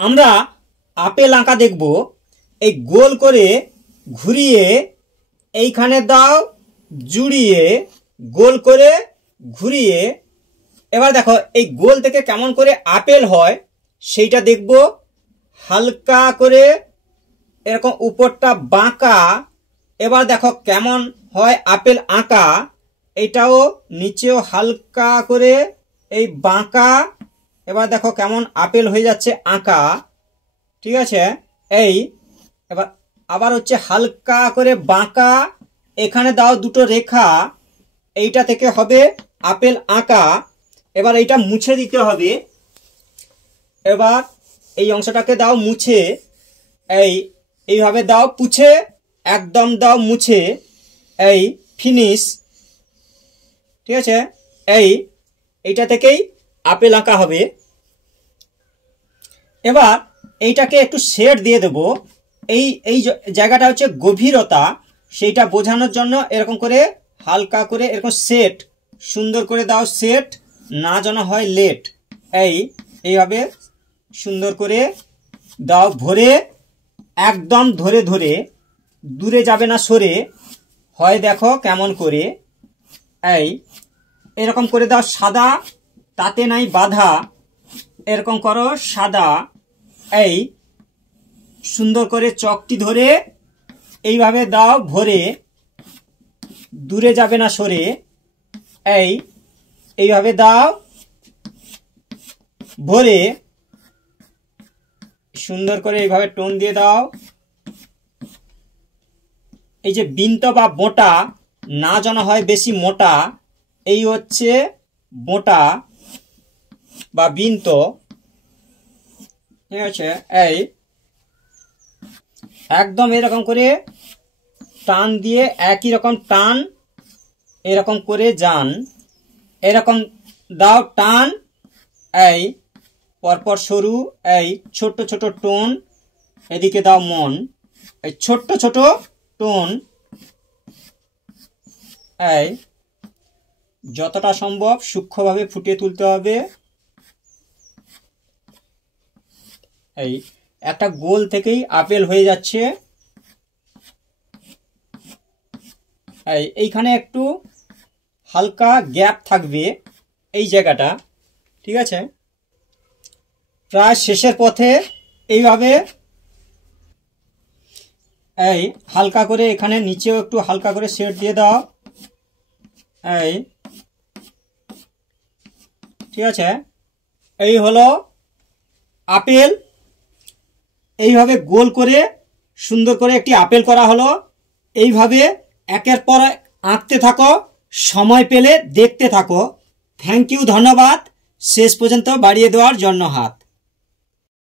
আমরা আপেল আঁকা দেখব। এই গোল করে ঘুরিয়ে এইখানে দাও, জুড়িয়ে গোল করে ঘুরিয়ে, এবার দেখো এই গোল থেকে কেমন করে আপেল হয় সেইটা দেখব। হালকা করে এরকম উপরটা বাঁকা, এবার দেখো কেমন হয় আপেল আঁকা। এটাও নিচেও হালকা করে এই বাঁকা, এবার দেখো কেমন আপেল হয়ে যাচ্ছে আঁকা। ঠিক আছে, এই এবার আবার হচ্ছে হালকা করে বাঁকা, এখানে দাও দুটো রেখা, এইটা থেকে হবে আপেল আঁকা। এবার এইটা মুছে দিতে হবে। এবার এই অংশটাকে দাও মুছে, এইভাবে দাও পুছে, একদম দাও মুছে, এই ফিনিশ। ঠিক আছে, এইটা থেকেই আপেল আঁকা হবে। এবার এইটাকে একটু শেড দিয়ে দেব। এই জায়গাটা হচ্ছে গভীরতা, সেইটা বোঝানোর জন্য এরকম করে হালকা করে এরকম সেট সুন্দর করে দাও, সেট না যেন হয় লেট। এইভাবে সুন্দর করে দাও ভরে, একদম ধরে ধরে, দূরে যাবে না সরে। হয় দেখো কেমন করে, এরকম করে দাও সাদা, তাতে নাই বাধা, এরকম করো সাদা। সুন্দর করে চকটি ধরে এইভাবে দাও ভরে, দূরে যাবে না সরে। এইভাবে দাও ভরে, সুন্দর করে এইভাবে টোন দিয়ে দাও। এই যে বিন্ত বা বোঁটা না যেন হয় বেশি মোটা, এই হচ্ছে বোঁটা বা বিন্ত। ঠিক আছে, একদম এরকম করে টান দিয়ে একই রকম টান, এরকম করে যান, এরকম দাও টান, পরপর সরু, ছোট ছোট টোন, এদিকে দাও মন, ছোট্ট ছোট টোন, যতটা সম্ভব সূক্ষ্মভাবে ফুটিয়ে তুলতে হবে। একটা গোল থেকেই আপেল হয়ে যাচ্ছে। এইখানে একটু হালকা গ্যাপ থাকবে এই জায়গাটা। ঠিক আছে, প্রায় শেষের পথে। এইভাবে হালকা করে এখানে নিচেও একটু হালকা করে শেড দিয়ে দাও। ঠিক আছে, এই হলো আপেল। এইভাবে গোল করে সুন্দর করে একটি আপেল করা হলো। এইভাবে একের পর আঁকতে থাকো, সময় পেলে দেখতে থাকো। থ্যাংক ইউ, ধন্যবাদ শেষ পর্যন্ত বাড়িয়ে দেওয়ার জন্য হাত।